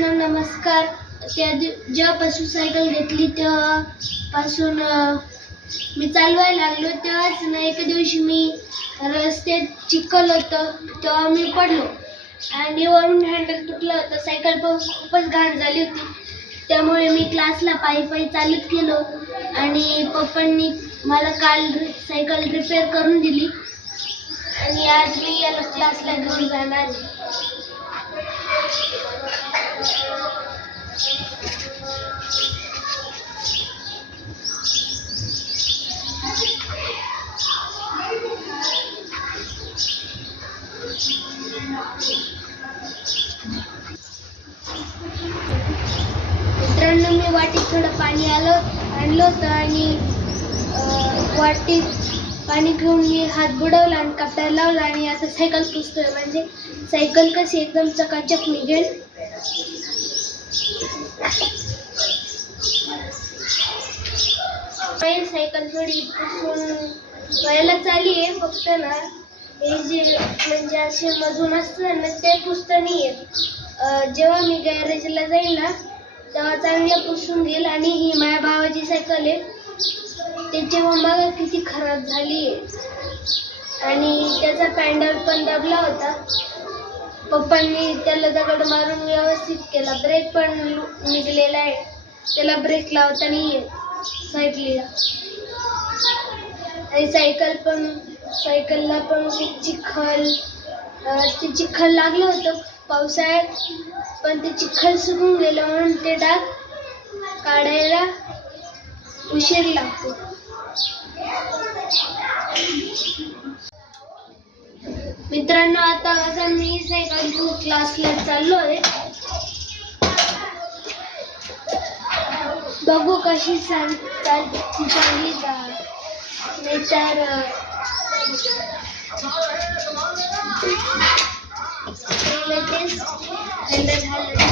मित्रांनो नमस्कार. जेव्हापासून सायकल घेतली तेव्हापासून मी चालवायला लागलो. तेव्हाच ना एके दिवशी मी रस्त्यात चिखल होतं तेव्हा मी पडलो आणि वरून हँडल तुटलं होतं. सायकल पण खूपच घाण झाली होती. त्यामुळे मी क्लासला पायी चालत गेलो आणि पप्पांनी मला काल सायकल रिपेअर करून दिली आणि आज मी याला क्लासला घेऊन जाणार. मित्रांनो मी वाटीत थोडं पाणी आणलं होतं आणि वाटीत पाणी घेऊन मी हात बुडवला आणि कपड्याला लावला आणि आता सायकल पुसतोय. म्हणजे सायकल कशी एकदम चकाचक निघेल. सायकल थोडी पुसून व्हायला चालली आहे. फक्त ना हे जे म्हणजे असे मधून असतं ना ते पुसतं नाही येत. जेव्हा मी गॅरेजला जाईल ना तेव्हा चांगलं पुसून घेईल. आणि ही माझ्या भावाची सायकल आहे. त्याची बघा किती खराब झाली आहे आणि त्याचा पॅन्डल पण दबला होता. पप्पांनी त्याला दगड मारून व्यवस्थित केला. ब्रेक पण निघलेला आहे. त्याला ब्रेक लावता नाही येत सायकलीला. आणि सायकलला पण खूप चिखल लागलं होतं पावसाळ्यात. पण ते चिखल सुकून गेलं म्हणून ते डाग काढायला उशीर लागतो. मित्रांनो आता मी सायकल घेऊन क्लासला चाललो आहे. बघू कशी चालली का नाहीतर झालं.